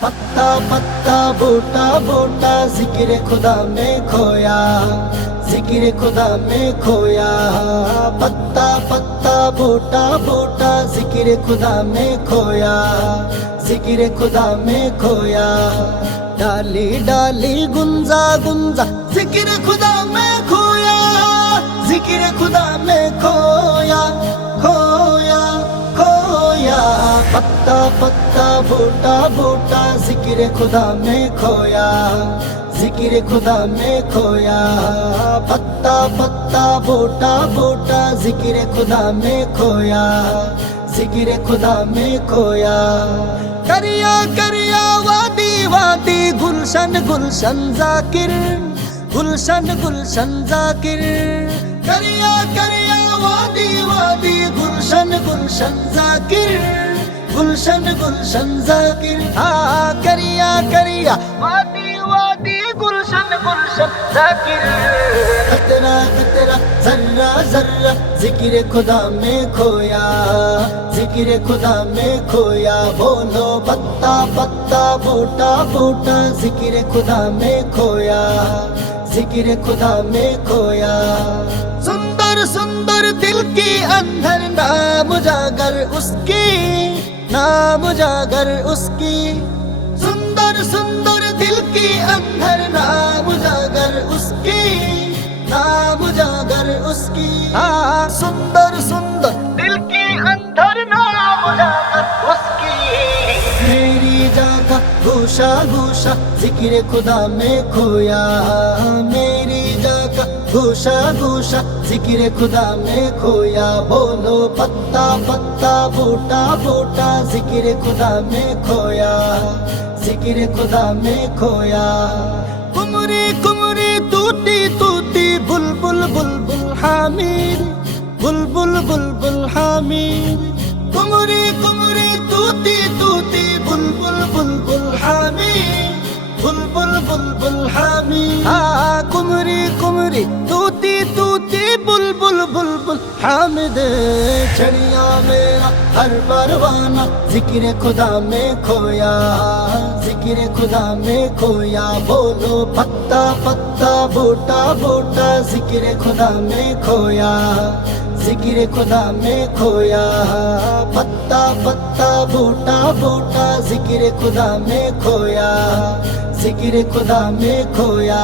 पत्ता पत्ता बूटा बूटा जिक्र खुदा में खोया, जिक्र खुदा में खोया। पत्ता पत्ता बूटा बूटा जिक्र खुदा में खोया, जिक्र खुदा में खोया। डाली डाली गुंजा गुंजा जिक्र खुदा में खोया, जिक्र खुदा में खोया खोया खोया। पत्ता पत्ता बूटा बूटा जिक्र खुदा में खोया, जिक्र खुदा में खोया। पत्ता पत्ता बूटा बूटा जिक्र खुदा में खोया, जिक्र खुदा में खोया। करिया करिया वादी वादी गुलशन गुलशन जाकिर, गुलशन गुलशन जाकिर। करिया करिया वादी वादी गुलशन गुलशन जाकिर, गुलशन गुलशन जाकिर। हाँ करिया करिया वादी वादी गुलशन गुलशन जाकिर। कतरा कतरा जर्रा जर्रा जिक्र खुदा में खोया, जिक्र खुदा में खोया। बोलो पत्ता पत्ता बूटा बूटा जिक्र खुदा में खोया, जिक्र खुदा में खोया। सुंदर सुंदर दिल की अंदर नाम उजागर उसकी, नाम उजागर उसकी। सुंदर सुंदर दिल की अंदर नाम उजागर उसकी, नाम उजागर उसकी। हाँ सुंदर सुंदर दिल की अंदर नाम उजागर उसकी। मेरी जागा घूशा घूशा जिक्र खुदा में खोया, मेरी जागा घूशा घूशा जिक्र खुदा में खोया। बोलो पत्ता पत्ता बूटा बूटा जिक्र खुदा में खोया, जिक्र खुदा में खोया। कुमरी कुमरी टूटी टूटी बुलबुल बुलबुल हामिर, बुलबुल बुलबुल हामिर। कुमरी कुमरी टूटी टूटी बुलबुल बुलबुल हामिर, बुलबुल बुलबुल हामिर। हाँ कुमरी कुमरी टूटी टूटी बुलबुल बुलबुल हामिद। चढ़िया मेरा हर परवाना जिक्र खुदा में खोया, जिक्र खुदा में खोया। बोलो पत्ता पत्ता बूटा बूटा जिक्र खुदा में खोया, जिक्र खुदा में खोया। पत्ता पत्ता बूटा बूटा जिक्र खुदा में खोया, जिक्र खुदा में खोया।